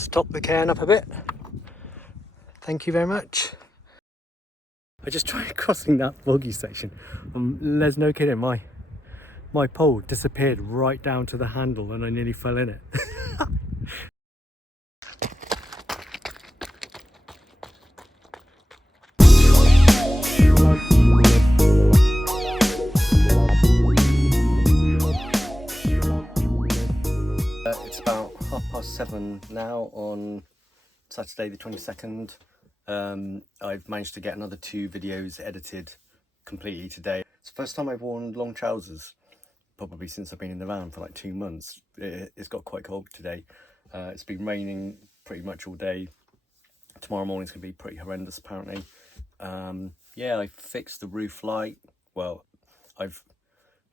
Stop the can up a bit. Thank you very much. I just tried crossing that boggy section. There's no kidding, my pole disappeared right down to the handle and I nearly fell in it. It's about 7:30 now on Saturday the 22nd. I've managed to get another 2 videos edited completely today. It's the first time I've worn long trousers, probably since I've been in the van for like 2 months. It's got quite cold today. It's been raining pretty much all day. Tomorrow morning's going to be pretty horrendous apparently. Yeah, I fixed the roof light. Well, I've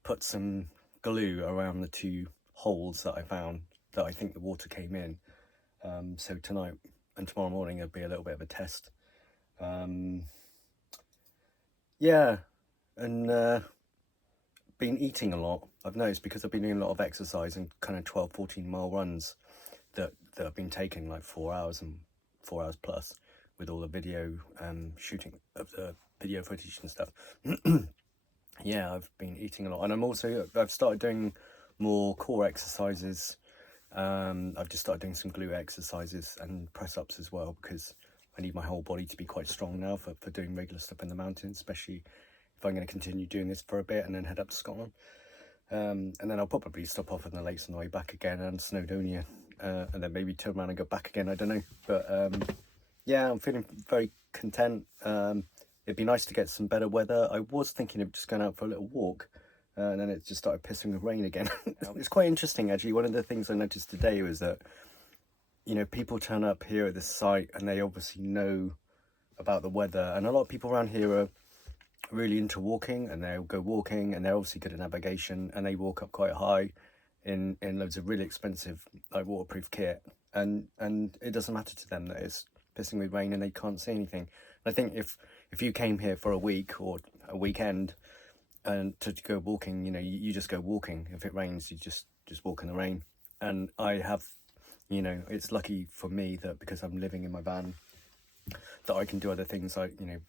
put some glue around the 2 holes that I found that I think the water came in. So tonight and tomorrow morning it'll be a little bit of a test. Yeah, and been eating a lot. I've noticed because I've been doing a lot of exercise and kind of 12-14 mile runs that I've been taking like 4 hours and 4 hours plus with all the video shooting of the video footage and stuff. Yeah, I've been eating a lot, and I've started doing more core exercises. I've just started doing some glute exercises and press-ups as well, because I need my whole body to be quite strong now for doing regular stuff in the mountains, especially if I'm going to continue doing this for a bit and then head up to Scotland. And then I'll probably stop off in the lakes on the way back again and Snowdonia, and then maybe turn around and go back again, I don't know. But yeah, I'm feeling very content. It'd be nice to get some better weather. I was thinking of just going out for a little walk, and then it just started pissing with rain again. It's quite interesting actually. One of the things I noticed today was that, you know, people turn up here at this site and they obviously know about the weather, and a lot of people around here are really into walking, and they'll go walking, and they're obviously good at navigation, and they walk up quite high in loads of really expensive like waterproof kit, and it doesn't matter to them that it's pissing with rain and they can't see anything. And I think if you came here for a week or a weekend and to go walking, you know, you just go walking. If it rains, you just walk in the rain. And I have, you know, it's lucky for me that because I'm living in my van that I can do other things like, you know,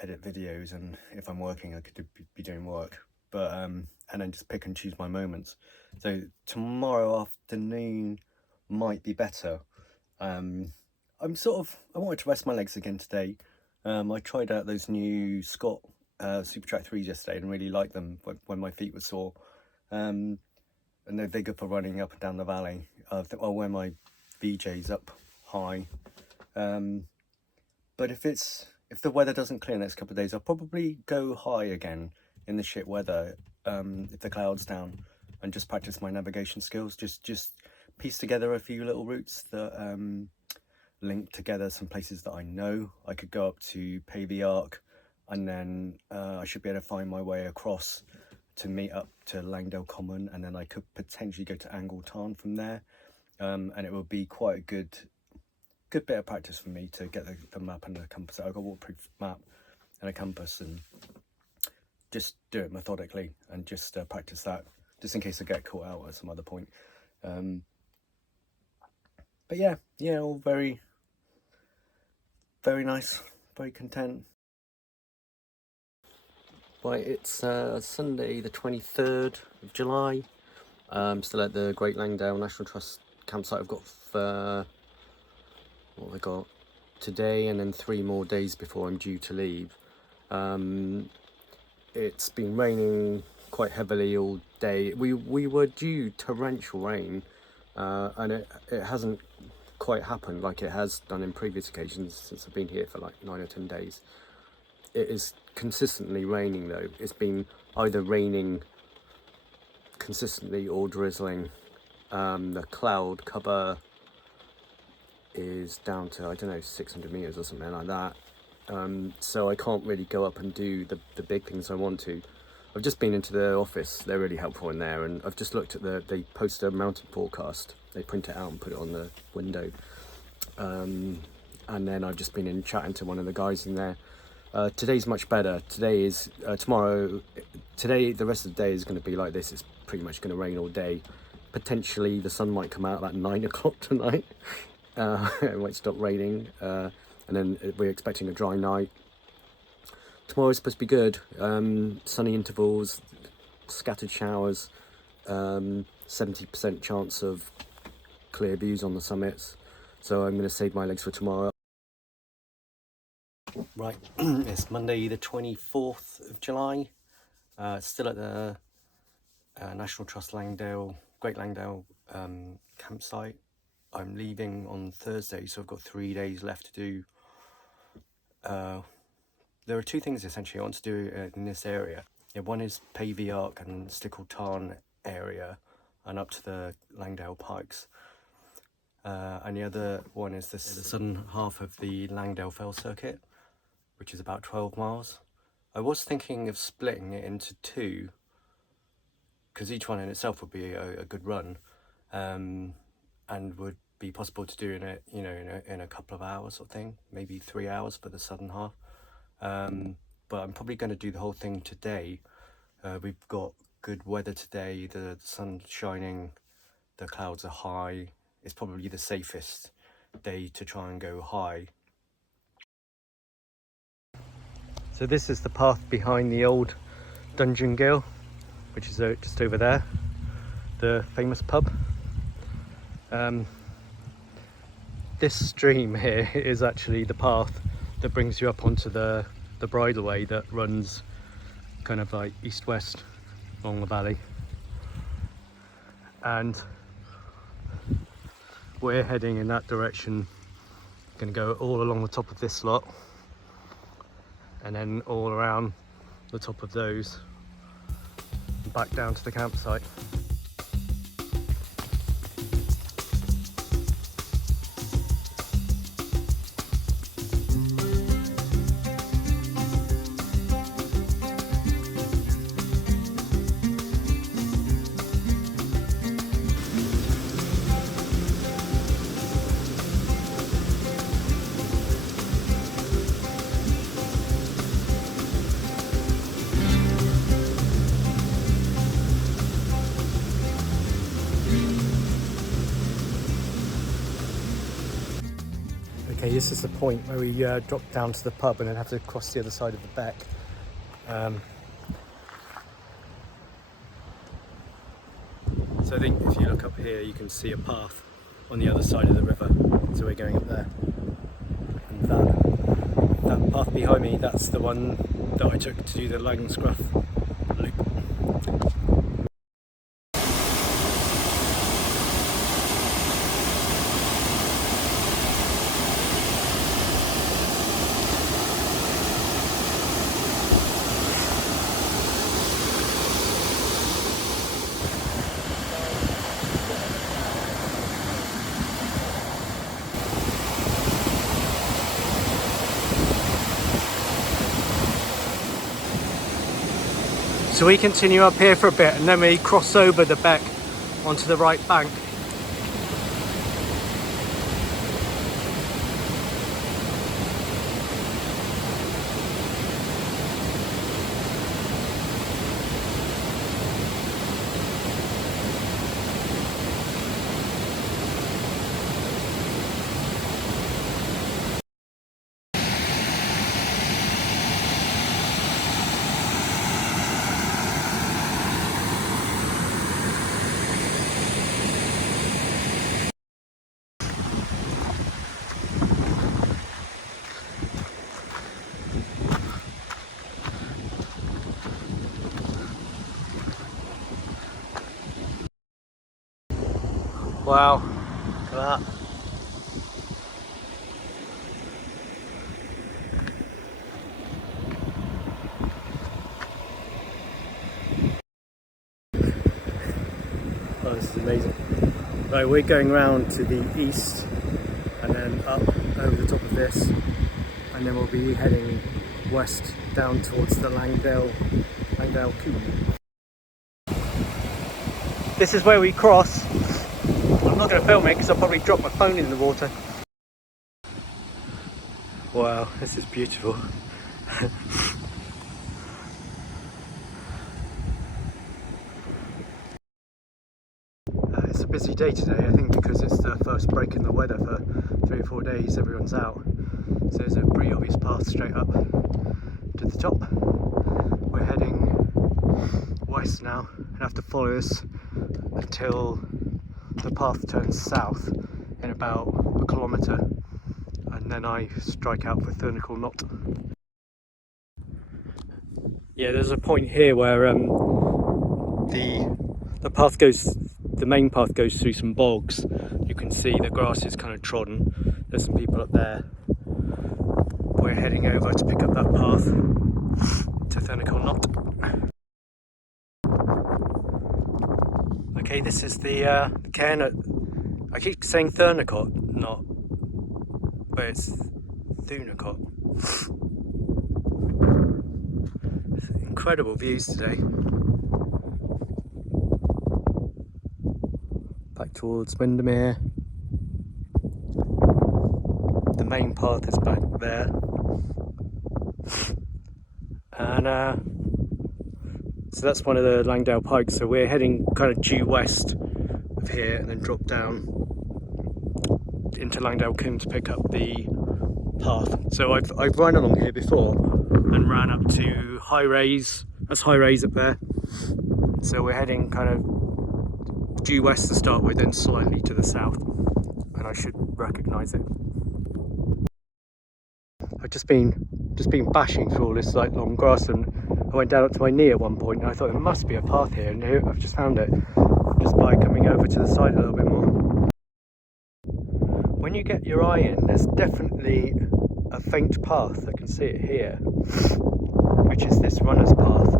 edit videos, and if I'm working I could be doing work, but and then just pick and choose my moments. So tomorrow afternoon might be better. I wanted to rest my legs again today. I tried out those new Scott Super Track 3s yesterday and really liked them when my feet were sore, and they're good for running up and down the valley. I'll wear my VJs up high, but if the weather doesn't clear next couple of days, I'll probably go high again in the shit weather, if the cloud's down, and just practice my navigation skills. Just piece together a few little routes that link together some places that I know. I could go up to Pay the Arc, and then I should be able to find my way across to meet up to Langdale Common, and then I could potentially go to Angle Tarn from there, and it will be quite a good bit of practice for me to get the map and the compass. I've got a waterproof map and a compass, and just do it methodically and just practice that, just in case I get caught out at some other point. But yeah, all very, very nice, very content. Right, it's Sunday the 23rd of July. I'm still at the Great Langdale National Trust campsite. I've got what have I got today, and then 3 more days before I'm due to leave. It's been raining quite heavily all day. We were due torrential rain, and it hasn't quite happened like it has done in previous occasions since I've been here for like 9 or 10 days. It is consistently raining though. It's been either raining consistently or drizzling. The cloud cover is down to, I don't know, 600 meters or something like that. So I can't really go up and do the big things I want to. I've just been into the office. They're really helpful in there, and I've just looked at they post a mountain forecast. They print it out and put it on the window. And then I've just been in chatting to one of the guys in there. Today's much better. Today is tomorrow. Today, the rest of the day is going to be like this. It's pretty much going to rain all day. Potentially the sun might come out about 9 o'clock tonight. It might stop raining, and then we're expecting a dry night. Tomorrow's supposed to be good. Sunny intervals, scattered showers, 70% chance of clear views on the summits. So I'm going to save my legs for tomorrow. Right, it's Monday the 24th of July. Still at the National Trust Langdale, Great Langdale campsite. I'm leaving on Thursday, so I've got 3 days left to do. There are two things essentially I want to do in this area. Yeah, one is Pavey Arc and Stickle Tarn area and up to the Langdale Pikes. And the other one is the southern half of the Langdale Fell Circuit, which is about 12 miles. I was thinking of splitting it into two, because each one in itself would be a good run, and would be possible to do in a, you know, in a couple of hours sort of thing, maybe 3 hours for the southern half. But I'm probably going to do the whole thing today. We've got good weather today, the sun's shining, the clouds are high. It's probably the safest day to try and go high. So this is the path behind the old Dungeon Gill, which is just over there, the famous pub. This stream here is actually the path that brings you up onto the bridleway that runs kind of like east-west along the valley. And we're heading in that direction, going to go all along the top of this lot and then all around the top of those and back down to the campsite. Okay, this is the point where we drop down to the pub and then have to cross the other side of the beck. So I think if you look up here, you can see a path on the other side of the river. So we're going up there. And that path behind me, that's the one that I took to do the Langscruff loop. So we continue up here for a bit and then we cross over the beck onto the right bank. Wow, look at that. Oh, this is amazing. Right, we're going round to the east and then up over the top of this, and then we'll be heading west down towards the Langdale Coombe. This is where we cross. I'm not going to film it because I'll probably drop my phone in the water. Wow, this is beautiful. It's a busy day today, I think, because it's the first break in the weather for 3 or 4 days. Everyone's out, so there's a pretty obvious path straight up to the top. We're heading west now and have to follow this until the path turns south in about a kilometre, and then I strike out for Thurnicle Knot. Yeah, there's a point here where the path goes, the main path goes through some bogs. You can see the grass is kind of trodden. There's some people up there. We're heading over to pick up that path to Thurnicle Knot. Okay, this is the cairn at, I keep saying Thurnicle Knot, but it's Thunacot. Incredible views today. Back towards Windermere. The main path is back there. And so that's one of the Langdale pikes. So we're heading kind of due west of here and then drop down into Langdale Coombe to pick up the path. So I've run along here before and ran up to High Raise. That's High Raise up there. So we're heading kind of due west to start with, then slightly to the south, and I should recognise it. I've just been bashing through all this like long grass, and I went down up to my knee at one point and I thought there must be a path here, and here I've just found it just by coming over to the side a little bit more. When you get your eye in, there's definitely a faint path. I can see it here, which is this runner's path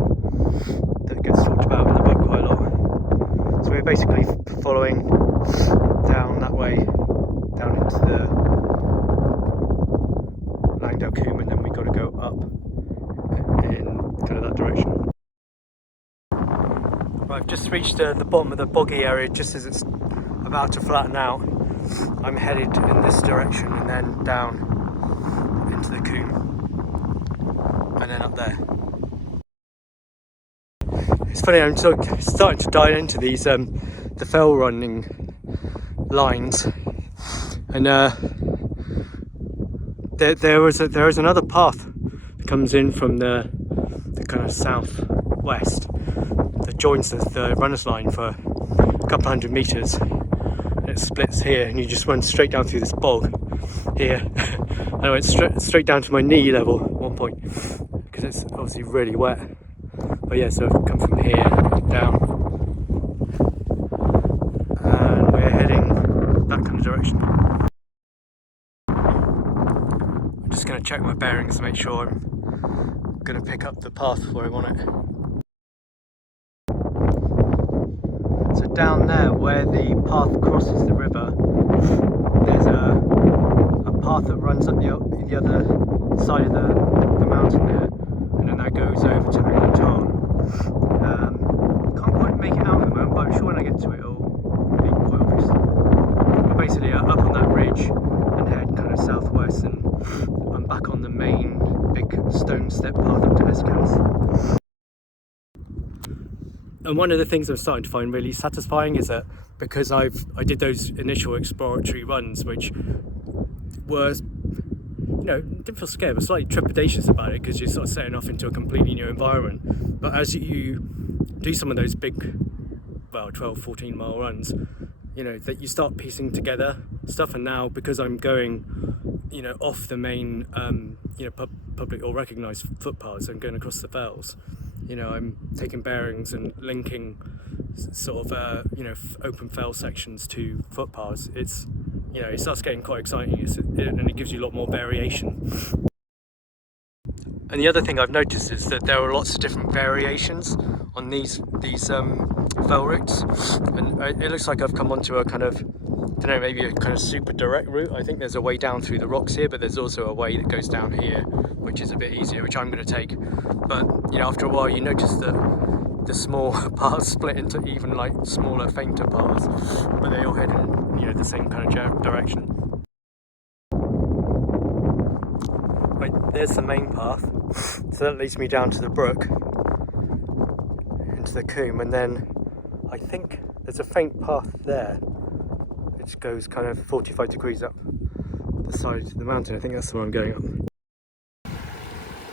that gets talked about in the book quite a lot. So we're basically following down that way, down into the Langdale Coombe, and then we got to go up in kind of that direction. Right, I've just reached the bottom of the boggy area just as it's about to flatten out. I'm headed in this direction and then down into the Coombe and then up there. It's funny, I'm starting to dive into these the fell running lines, and there is another path that comes in from the kind of southwest that joins the runner's line for a couple hundred metres. And it splits here, and you just run straight down through this bog here. And I went straight down to my knee level at one point because it's obviously really wet. But yeah, so I've come from here down, and we're heading that kind of direction. I'm just going to check my bearings to make sure I'm going to pick up the path where I want it. So down there, where the path crosses the river, there's a path that runs up the other side of the mountain there, and then that goes over to Langdale Tarn. Can't quite make it out at the moment, but I'm sure when I get to it it'll be quite obvious. But basically up on that ridge and head kind of southwest, and I'm back on the main big stone step path up to Escales. And one of the things I'm starting to find really satisfying is that because I did those initial exploratory runs, which were, you know, didn't feel scared, but slightly trepidatious about it because you're sort of setting off into a completely new environment. But as you do some of those big, well, 12, 14 mile runs, you know, that you start piecing together stuff. And now, because I'm going, you know, off the main, you know, public or recognised footpaths, I'm going across the fells, you know, I'm taking bearings and linking sort of, you know, open fell sections to footpaths. It's, you know, it starts getting quite exciting, and it gives you a lot more variation. And the other thing I've noticed is that there are lots of different variations on these fell routes, and it looks like I've come onto a kind of, I don't know, maybe a kind of super direct route. I think there's a way down through the rocks here, but there's also a way that goes down here, which is a bit easier, which I'm going to take. But you know, after a while, you notice that the small paths split into even like smaller, fainter paths, but they all head in, you know, the same kind of direction. Right, there's the main path, so that leads me down to the brook, into the Coombe, and then I think there's a faint path there which goes kind of 45 degrees up the side of the mountain. I think that's where I'm going up.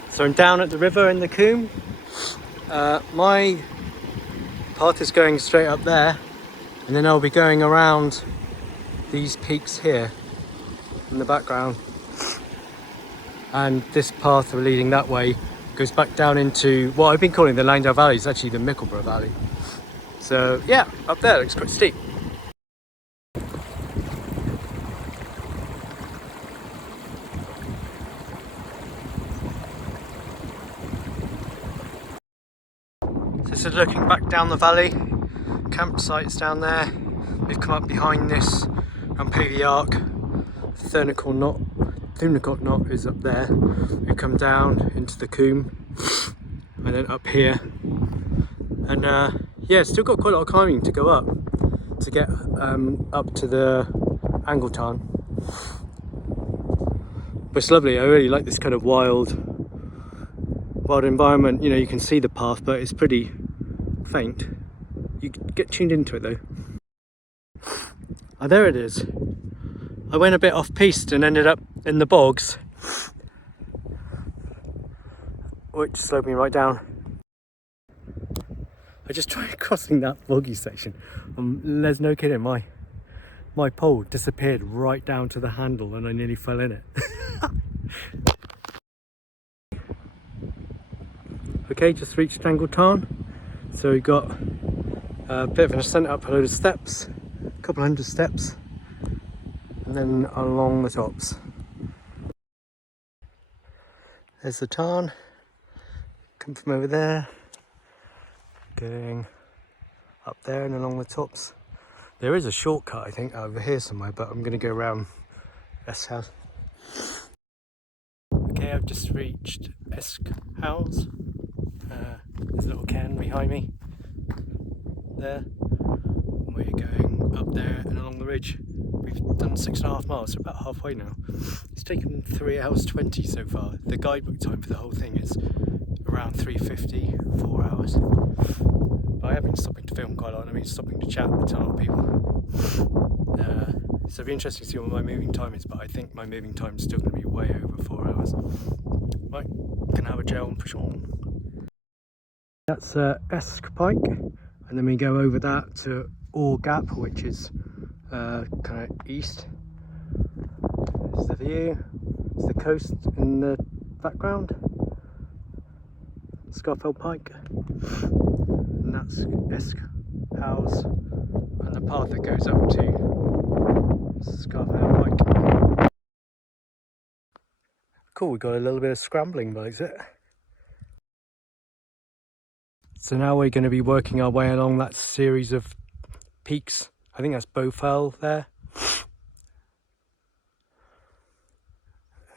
So I'm down at the river in the Coombe. My path is going straight up there, and then I'll be going around these peaks here in the background, and this path leading that way goes back down into what I've been calling the Langdale Valley. It's actually the Mickleborough Valley. So yeah, up there looks quite steep. So this is looking back down the valley. Campsites down there. We've come up behind this and pay the arc. Thundercock Knot is up there. We come down into the Coombe and then up here. And yeah, still got quite a lot of climbing to go up to get up to the Angleton. But it's lovely. I really like this kind of wild environment. You know, you can see the path, but it's pretty faint. You get tuned into it though. Oh, there it is. I went a bit off piste and ended up in the bogs, which slowed me right down. I just tried crossing that boggy section. There's no kidding, my pole disappeared right down to the handle and I nearly fell in it. Okay, just reached Angleton. So we got a bit of an ascent up a load of steps, a couple hundred steps, and then along the tops. There's the tarn. Come from over there, going up there and along the tops. There is a shortcut, I think, over here somewhere, but I'm going to go around S House. Okay, I've just reached Esk House. There's a little cairn behind me there. We're going up there and along the ridge. We've done 6.5 miles, so about halfway now. It's taken 3 hours 20 so far. The guidebook time for the whole thing is around 3:50, 4 hours. But I have been stopping to film quite a lot. I've been stopping to chat to a lot of people. So it'll be interesting to see what my moving time is, but I think my moving time is still going to be way over 4 hours. Right, can I have a gel and push on? That's Esk Pike, and then we go over that to Ore Gap, which is kind of east. There's the view, it's the coast in the background, Scarfell Pike, and that's Esk House, and the path that goes up to Scarfell Pike. Cool, we got a little bit of scrambling by it. So now we're going to be working our way along that series of peaks. I think that's Bowfell there.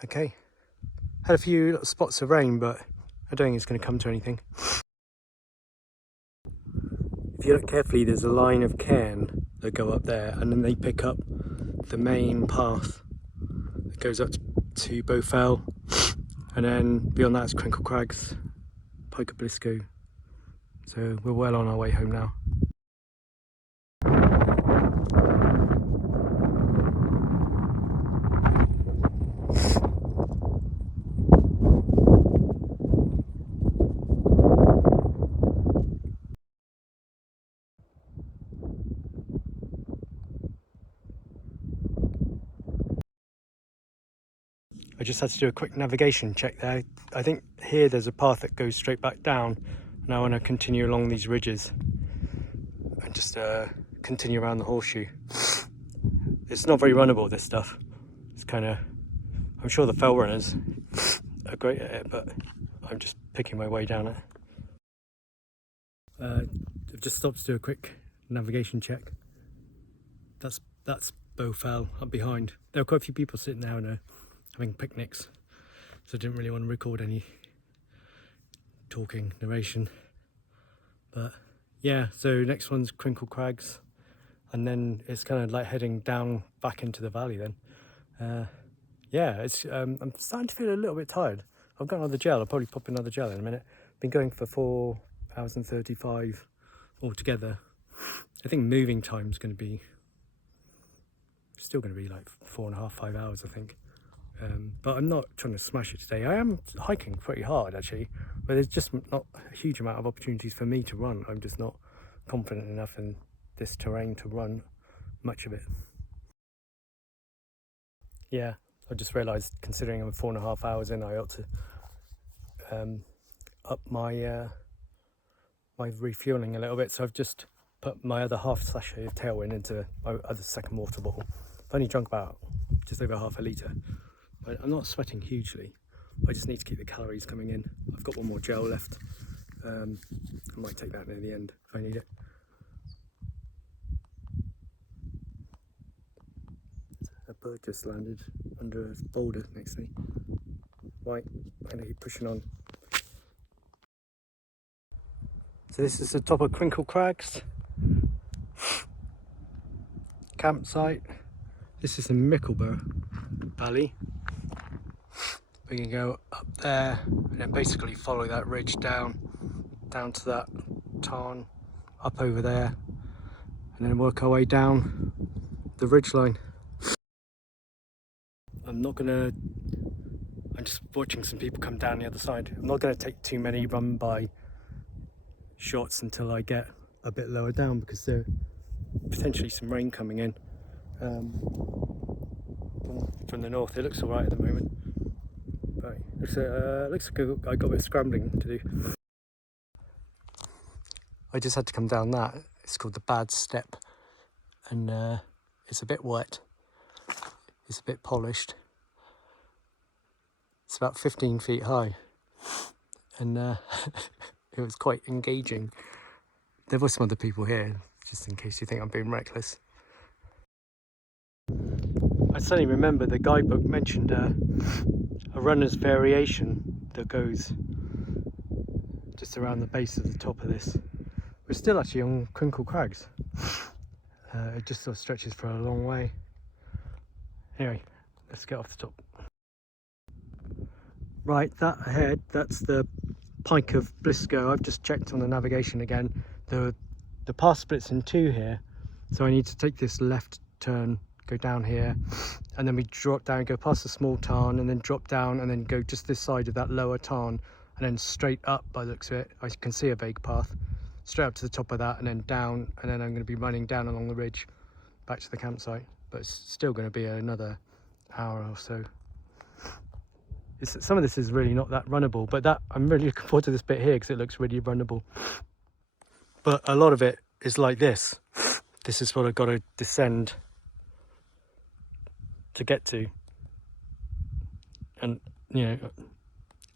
Okay. Had a few little spots of rain, but I don't think it's going to come to anything. If you look carefully, there's a line of cairn that go up there, and then they pick up the main path that goes up to Bowfell, and then beyond that is Crinkle Crags, Pike of Blisco. So we're well on our way home now. I just had to do a quick navigation check there. I think here there's a path that goes straight back down. Now I want to continue along these ridges and just continue around the horseshoe. It's not very runnable, this stuff. It's kind of, I'm sure the fell runners are great at it, but I'm just picking my way down it. I've just stopped to do a quick navigation check. That's Bowfell up behind. There are quite a few people sitting there and having picnics, so I didn't really want to record any talking narration. But yeah, so next one's Crinkle Crags, and then it's kind of like heading down back into the valley then. Yeah, it's I'm starting to feel a little bit tired. I've got another gel. I'll probably pop another gel in a minute. Been going for 4 hours and 35 altogether. I think moving time is going to be still going to be like 4.5, 5 hours, I think. But I'm not trying to smash it today. I am hiking pretty hard actually, but there's just not a huge amount of opportunities for me to run. I'm just not confident enough in this terrain to run much of it. Yeah, I just realised, considering I'm 4.5 hours in, I ought to up my my refueling a little bit. So I've just put my other half sachet of Tailwind into my other second water bottle. I've only drunk about just over half a litre, but I'm not sweating hugely. I just need to keep the calories coming in. I've got one more gel left. I might take that near the end if I need it. A bird just landed under a boulder next to me. Right, I'm gonna keep pushing on. So this is the top of Crinkle Crags campsite. This is the Mickleborough Valley. We can go up there and then basically follow that ridge down to that tarn, up over there, and then work our way down the ridge line. I'm just watching some people come down the other side. I'm not gonna take too many run by shots until I get a bit lower down, because there's potentially some rain coming in from the north. It looks all right at the moment, but it looks like I got a bit of scrambling to do. I just had to come down that. It's called the Bad Step, and it's a bit wet. It's a bit polished. It's about 15 feet high, and it was quite engaging. There were some other people here, just in case you think I'm being reckless. I suddenly remember the guidebook mentioned a runner's variation that goes just around the base of the top of this. We're still actually on Crinkle Crags. It just sort of stretches for a long way. Anyway, let's get off the top. Right, that ahead, that's the Pike of Blisco. I've just checked on the navigation again. The path splits in two here, so I need to take this left turn, go down here, and then we drop down, go past the small tarn, and then drop down, and then go just this side of that lower tarn, and then straight up. By the looks of it, I can see a vague path straight up to the top of that, and then down, and then I'm going to be running down along the ridge back to the campsite. But it's still going to be another hour or so. Some of this is really not that runnable, but I'm really looking forward to this bit here because it looks really runnable. But a lot of it is like this. This is what I've got to descend to get to, and you know,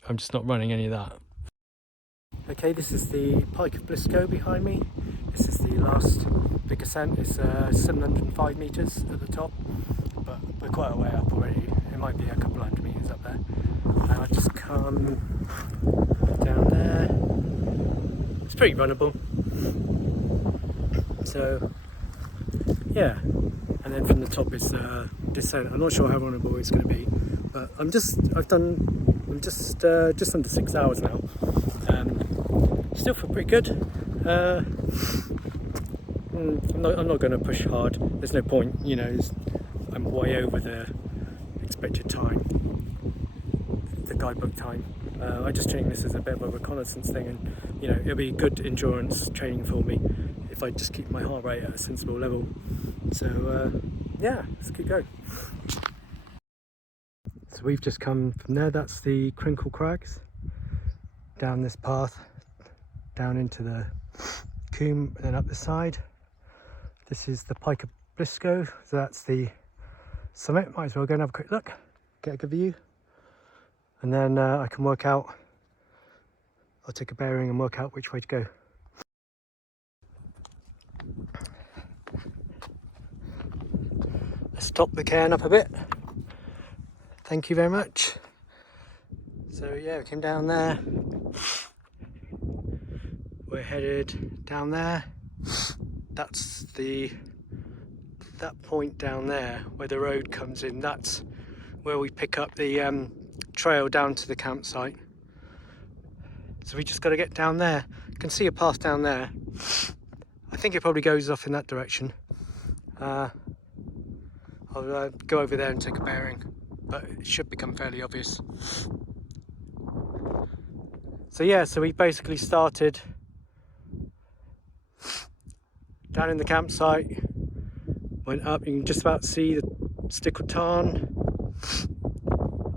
I'm just not running any of that. Okay, this is the Pike of Blisco behind me. This is the last big ascent. It's 705 metres at the top, but we're quite a way up already. It might be a couple hundred metres up there. And I'll just come down there. It's pretty runnable. So yeah, and then from the top is descent. I'm not sure how runnable it's going to be, but I'm just under 6 hours now. Still feel pretty good. I'm not going to push hard. There's no point, you know. I'm way over the expected time, the guidebook time. I just treat this as a bit of a reconnaissance thing, and you know, it'll be good endurance training for me if I just keep my heart rate at a sensible level. So yeah, let's keep going. So we've just come from there. That's the Crinkle Crags. Down this path, down into the Coombe, and then up the side. This is the Pike of Blisco, so that's the summit. Might as well go and have a quick look, get a good view, and then I can work out, I'll take a bearing and work out which way to go. Let's top the cairn up a bit. Thank you very much. So yeah, we came down there. We're headed down there. That's that point down there where the road comes in. That's where we pick up the trail down to the campsite. So we just got to get down there. You can see a path down there. I think it probably goes off in that direction. I'll go over there and take a bearing, but it should become fairly obvious. So yeah, so we basically started down in the campsite, went up, you can just about see the Stickle Tarn,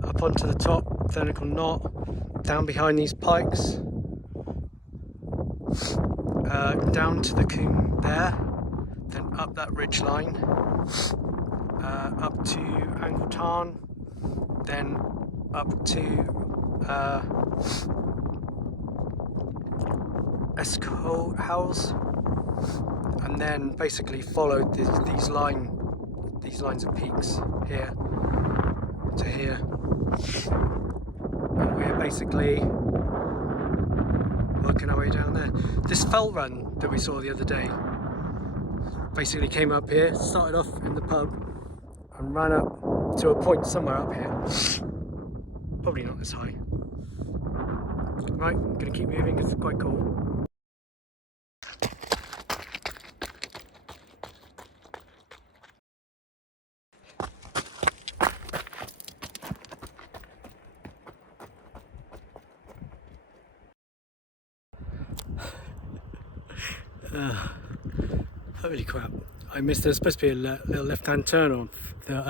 up onto the top, Vertical Knot, down behind these pikes, down to the coombe there, then up that ridge line, up to Angle Tarn, then up to House, and then basically followed these lines of peaks here to here. And we're basically working our way down there. This fell run that we saw the other day basically came up here, started off in the pub and ran up to a point somewhere up here. Probably not this high. Right, I'm gonna keep moving, it's quite cool. Holy crap, I missed. There's supposed to be a little left-hand turn on that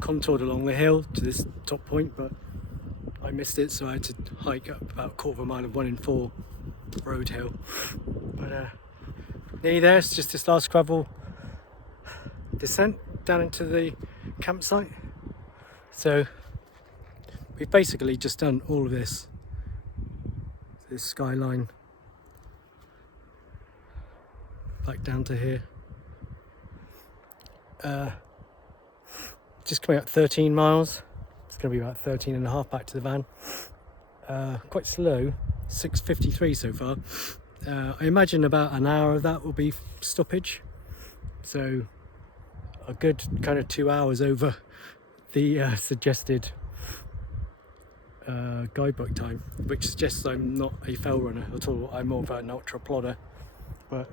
contoured along the hill to this top point, but I missed it, so I had to hike up about a quarter of a mile of 1 in 4 road hill. But nearly there. It's just this last gravel descent down into the campsite. So we've basically just done all of this skyline back down to here. Just coming up 13 miles. It's going to be about 13 and a half back to the van. Quite slow, 6:53 so far. I imagine about an hour of that will be stoppage. So a good kind of 2 hours over the suggested guidebook time, which suggests I'm not a fell runner at all. I'm more of an ultra plodder. But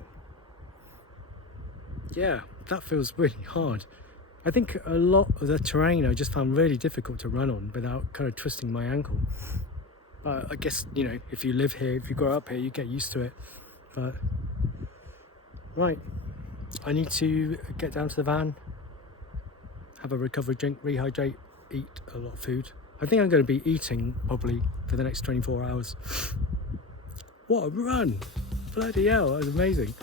yeah, that feels really hard. I think a lot of the terrain I just found really difficult to run on without kind of twisting my ankle. But I guess, you know, if you live here, if you grow up here, you get used to it. But right, I need to get down to the van, have a recovery drink, rehydrate, eat a lot of food. I think I'm going to be eating probably for the next 24 hours. What a run! Bloody hell, that was amazing.